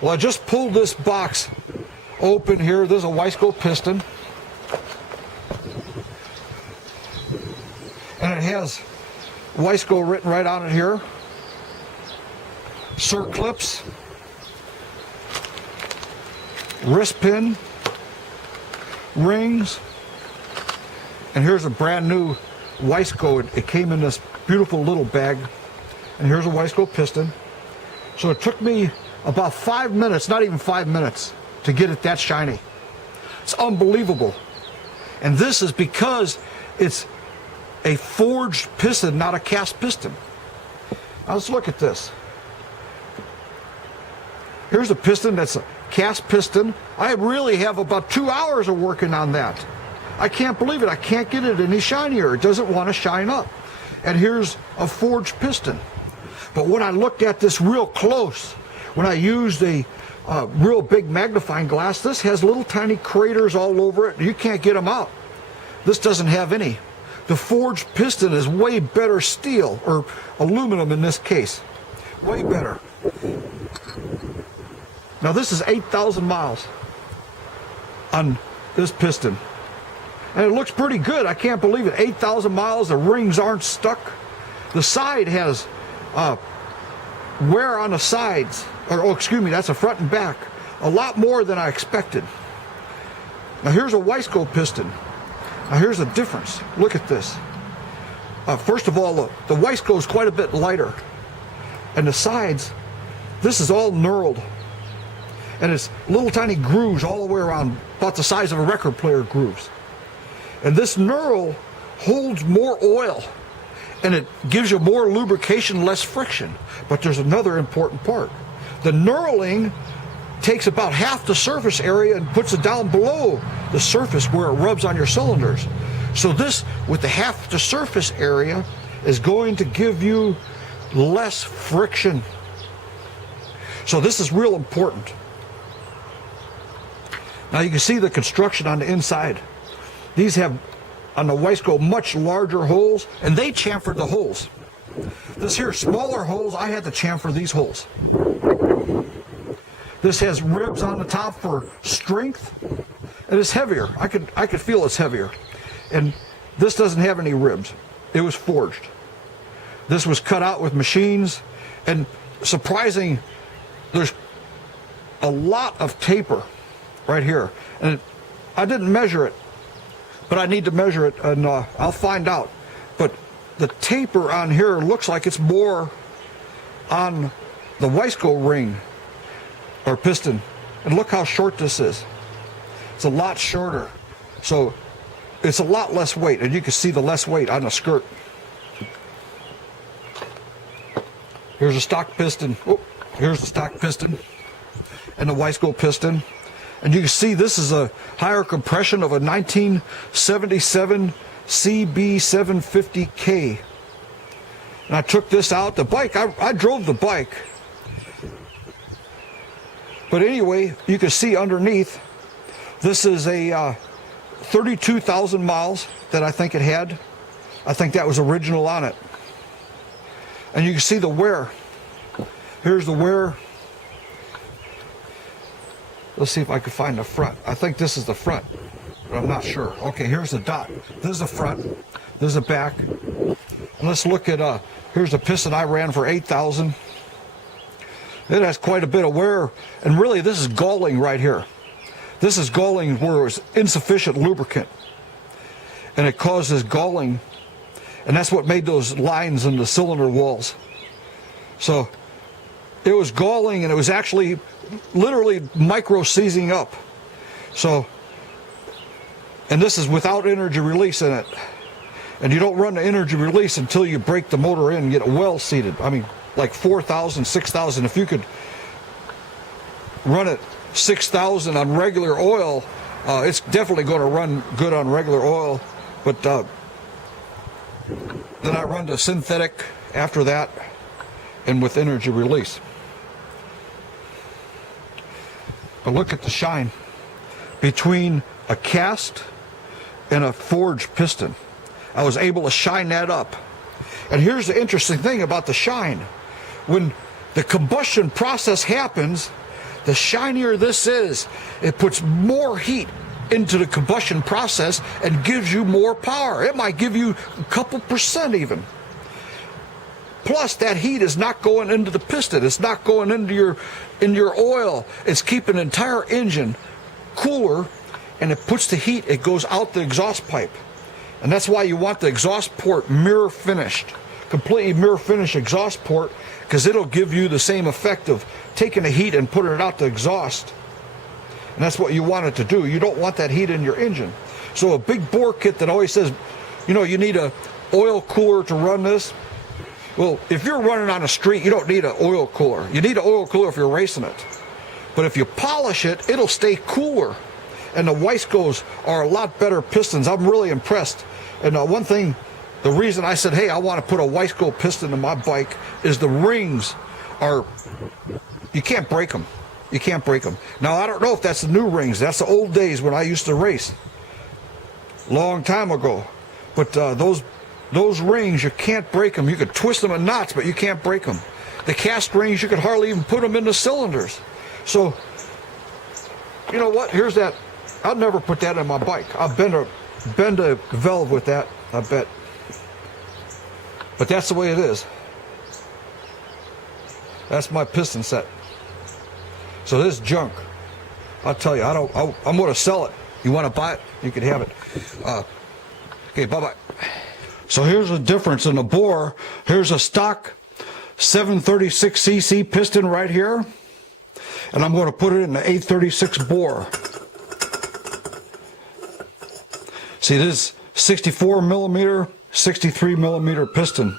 Well, I just pulled this box open here. This is a Wiesco piston. And it has Wiesco written right on it here. Circlips. Wrist pin. Rings. And here's a brand new Wiesco. It came in this beautiful little bag. And here's a Wiesco piston. So it took me about 5 minutes, not even 5 minutes, to get it that shiny. It's unbelievable. And this is because it's a forged piston, not a cast piston. Now let's look at this. Here's a piston that's a cast piston. I really have about 2 hours of working on that. I can't believe it. I can't get it any shinier. It doesn't want to shine up. And here's a forged piston. But when I looked at this real close, when I used a real big magnifying glass, this has little tiny craters all over it. You can't get them out. This doesn't have any. The forged piston is way better steel, or aluminum in this case. Way better. Now this is 8,000 miles on this piston. And it looks pretty good. I can't believe it. 8,000 miles, the rings aren't stuck. The side has wear on the sides, or oh, excuse me, that's the front and back. A lot more than I expected. Now here's a Wiesco piston. Now here's the difference. Look at this. First of all, the Wiesco is quite a bit lighter. And the sides, this is all knurled. And it's little tiny grooves all the way around, about the size of a record player grooves. And this knurl holds more oil. And it gives you more lubrication, less friction. But there's another important part. The knurling takes about half the surface area and puts it down below the surface where it rubs on your cylinders. So this, with the half the surface area, is going to give you less friction. So this is real important. Now you can see the construction on the inside. These have, on the Wiesco, much larger holes, and they chamfered the holes. This here, smaller holes, I had to chamfer these holes. This has ribs on the top for strength, and it's heavier. I could feel it's heavier. And this doesn't have any ribs. It was forged. This was cut out with machines, and surprising, there's a lot of taper right here. And I didn't measure it, but I need to measure it, and I'll find out. But the taper on here looks like it's more on the Wiesco ring or piston. And look how short this is. It's a lot shorter. So it's a lot less weight, and you can see the less weight on the skirt. Here's a stock piston. Oh, here's the stock piston and the Wiesco piston. And you can see this is a higher compression of a 1977 CB750K. And I took this out. The bike, I drove the bike. But anyway, you can see underneath, this is a 32,000 miles that I think it had. I think that was original on it. And you can see the wear. Here's the wear. Let's see if I can find the front. I think this is the front, but I'm not sure. Okay, here's the dot. This is the front. This is the back. And let's look at, here's the piston I ran for 8,000. It has quite a bit of wear, and really this is galling right here. This is galling where it was insufficient lubricant, and it causes galling, and that's what made those lines in the cylinder walls. So it was galling, and it was actually literally micro seizing up. So, and this is without energy release in it. And you don't run the energy release until you break the motor in and get it well seated. I mean, like 4,000, 6,000. If you could run it 6,000 on regular oil, it's definitely going to run good on regular oil. But then I run to synthetic after that, and with energy release. But look at the shine between a cast and a forged piston. I was able to shine that up. And here's the interesting thing about the shine. When the combustion process happens, the shinier this is, it puts more heat into the combustion process and gives you more power. It might give you a couple percent even. Plus, that heat is not going into the piston. It's not going into your oil. It's keeping the entire engine cooler, and it puts the heat. It goes out the exhaust pipe, and that's why you want the exhaust port mirror finished, completely mirror finished exhaust port, because it'll give you the same effect of taking the heat and putting it out the exhaust. And that's what you want it to do. You don't want that heat in your engine. So a big bore kit that always says, you know, you need a oil cooler to run this. Well, if you're running on a street, you don't need an oil cooler. You need an oil cooler if you're racing it. But if you polish it, it'll stay cooler. And the Wiescos are a lot better pistons. I'm really impressed. And one thing, the reason I said, hey, I want to put a Wiesco piston in my bike is the rings are, you can't break them. You can't break them. Now, I don't know if that's the new rings. That's the old days when I used to race. Long time ago. But those rings, you can't break them. You could twist them in knots, but you can't break them. The cast rings, you could hardly even put them in the cylinders. So, you know what? Here's that. I'll never put that in my bike. I'll bend a valve with that, I bet. But that's the way it is. That's my piston set. So this junk, I'll tell you, I'm going to sell it. You want to buy it? You can have it. Okay, bye-bye. So here's the difference in the bore. Here's a stock 736cc piston right here. And I'm going to put it in the 836 bore. See, this is 64 millimeter, 63 millimeter piston.